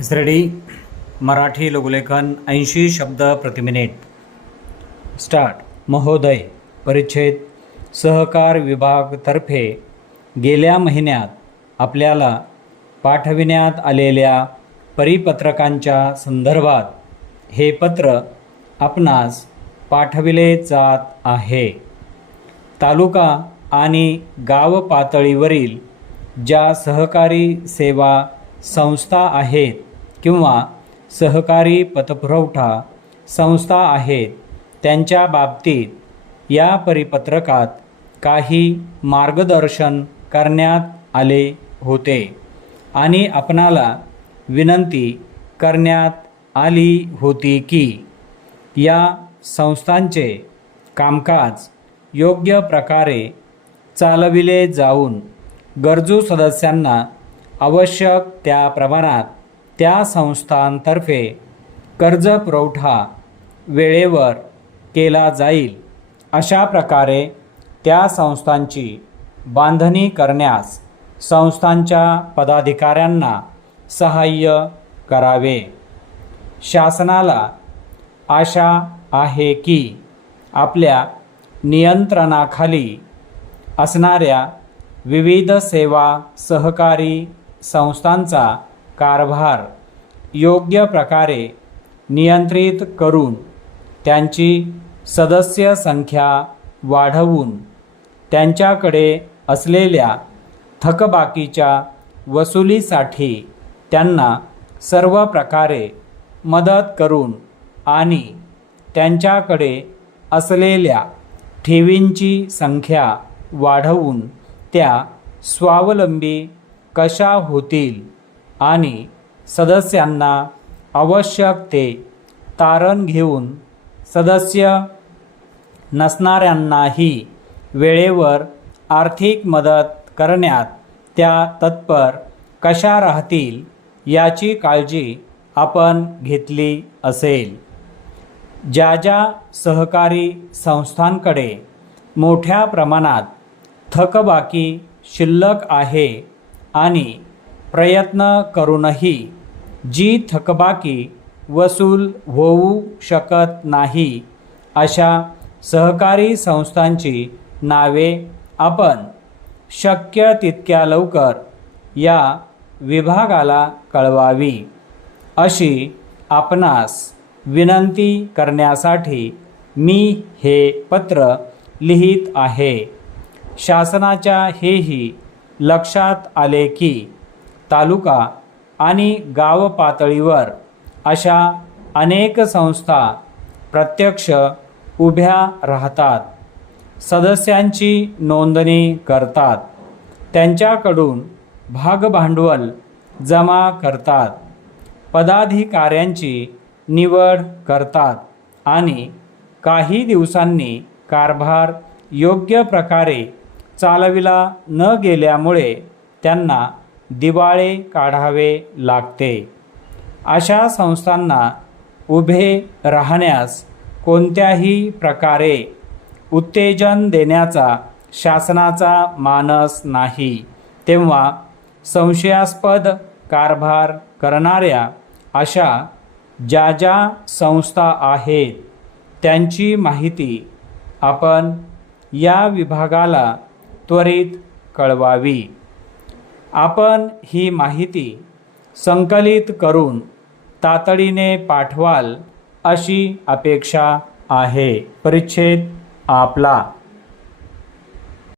इस ready Marathi लघुलेखन ऐंशी शब्द प्रतिमिनिट start. महोदय परिच्छेद. सहकार विभागतर्फे गेल्या महिन्यात आपल्याला पाठविण्यात आलेल्या परिपत्रकांच्या संदर्भात हे पत्र आपणास पाठविले जात आहे. तालुका आणि गाव पातळीवरील ज्या सहकारी सेवा संस्था आहेत किंवा सहकारी पतपुरवठा संस्था आहेत त्यांच्या बाबतीत या परिपत्रकात काही मार्गदर्शन करण्यात आले होते आणि आपणाला विनंती करण्यात आली होती की या संस्थांचे कामकाज योग्य प्रकारे चालविले जाऊन गरजू सदस्यांना आवश्यक त्या प्रमाणात त्या संस्थांतर्फे कर्ज पुरवठा वेळेवर केला जाईल. अशा प्रकारे त्या संस्थांची बांधणी करण्यास संस्थांच्या पदाधिकाऱ्यांना सहाय्य करावे. शासनाला आशा आहे की आपल्या नियंत्रणाखाली असणाऱ्या विविध सेवा सहकारी संस्थांचा कारभार योग्य प्रकारे नियंत्रित करून त्यांची सदस्य संख्या वाढवून त्यांच्याकडे असलेल्या थकबाकीच्या वसुलीसाठी त्यांना सर्व प्रकारे मदत करून आणि त्यांच्याकडे असलेल्या ठेवींची संख्या वाढवून त्या स्वावलंबी कशा होतील आणि सदस्यांना आवश्यक ते तारण घेऊन सदस्य नसणाऱ्यांनाही वेळेवर आर्थिक मदत करण्यात त्या तत्पर कशा राहतील याची काळजी आपण घेतली असेल. ज्या ज्या सहकारी संस्थांकडे मोठ्या प्रमाणात थकबाकी शिल्लक आहे आणि प्रयत्न करूनही जी थकबाकी वसूल होऊ शकत नाही अशा सहकारी संस्थांची नावे आपण शक्य तितक्या लवकर या विभागाला कळवावी अशी आपणास विनंती करण्यासाठी मी हे पत्र लिहित आहे. शासनाच्या हेही लक्षात आले की तालुका आणि गाव पातळीवर अशा अनेक संस्था प्रत्यक्ष उभ्या राहतात. सदस्यांची नोंदणी करतात. त्यांच्याकडून भागभांडवल जमा करतात. पदाधिकाऱ्यांची निवड करतात आणि काही दिवसांनी कारभार योग्य प्रकारे चालविला न गेल्यामुळे त्यांना दिवाळे काढावे लागते. अशा संस्थांना उभे राहण्यास कोणत्याही प्रकारे उत्तेजन देण्याचा शासनाचा मानस नाही तेव्हा संशयास्पद कारभार करणाऱ्या अशा ज्या ज्या संस्था आहेत त्यांची माहिती आपण या विभागाला त्वरित कळवावी. आपण ही माहिती संकलित करून तातडीने पाठवाल अशी अपेक्षा आहे. परिच्छेद आपला.